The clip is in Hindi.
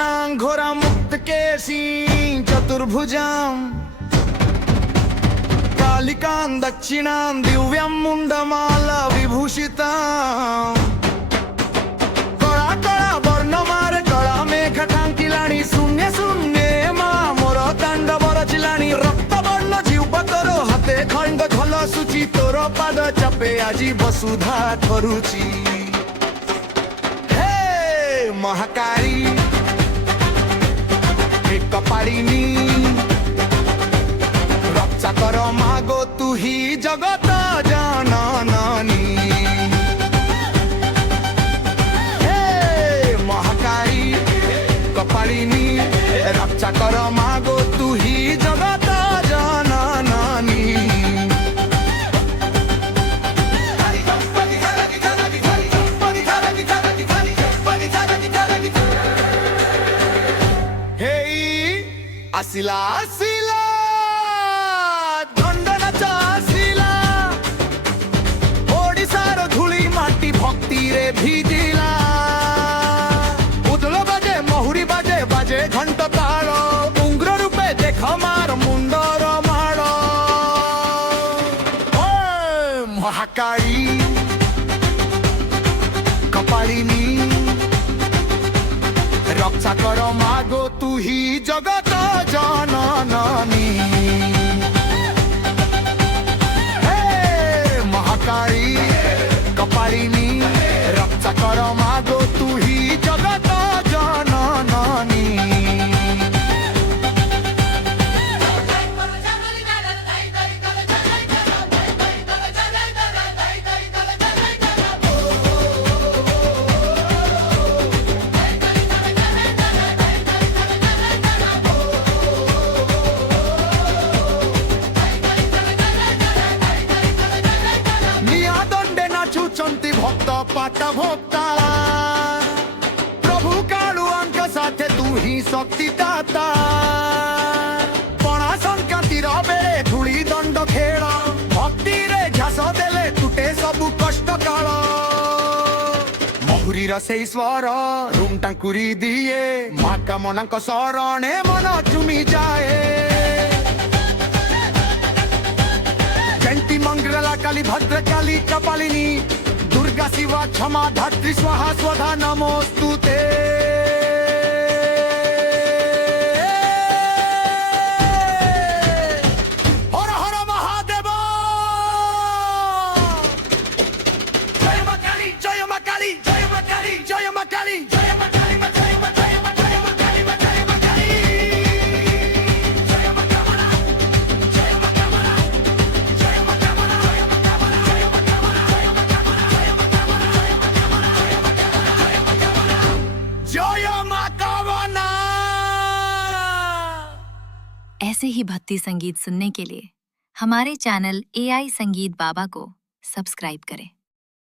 वदनां घोरा मुक्त केशी चतुर्भुजां कालिकां दक्षिणां दिव्यां मुंडमाला विभूषितां कळा कळा वर्णमार कळा मेघ ढांकिलाणी शून्य शून्य मा मोर तांडव रचिलाणी रक्त वर्ण जीव तोर हाते खंड झल सुची तोर पाद चापे आजी वसुधा करुची महाकारी कपाळिनी रक्षा कर मागो तू ही जगत जननी हे महाकारी कपाळिनी रक्षा कर मागो तू ही जगत जननी आसिला आसिला दंडनाच आसिला ओडिसार धूली माटी भक्ति रे भिजिला उदल बाजे महुरी बाजे बाजे घंट ताल उग्र रूपे देख मार मुंडर माल महाकाली कपाळिनी रक्षा कर मागो तू ही जगत जननी हे महाकाली कपाळिनी रक्षा कर मागो तू ही जगत जननी भक्त पाट भोक्ता प्रभु कालू अंक साथे तू ही शक्ति दाता पणा संक्रांति बेले धूली दंड खेल भक्ति रे झास देले तुटे सबु कष्ट काल महुरी से स्वर रूम टांकुरी दिए माका मनांक शरणे मन चुमी जाए जयंती मंगला काली भद्रकाली कपालिनी दुर्गा शिवा क्षमा धात्री स्वाहा स्वधा नमोस्तुते हर हर महादेव जय मां काली जय मां काली जय मां काली जय मां काली जय मां काली जय मां जय मां जय मां काली जय मां काली जय मां कामना जय मां कामना जय मां कामना जय मां कामना जय मां कामना जय मां कामना। ऐसे ही भक्ति संगीत सुनने के लिए हमारे चैनल AI संगीत बाबा को सब्सक्राइब करें।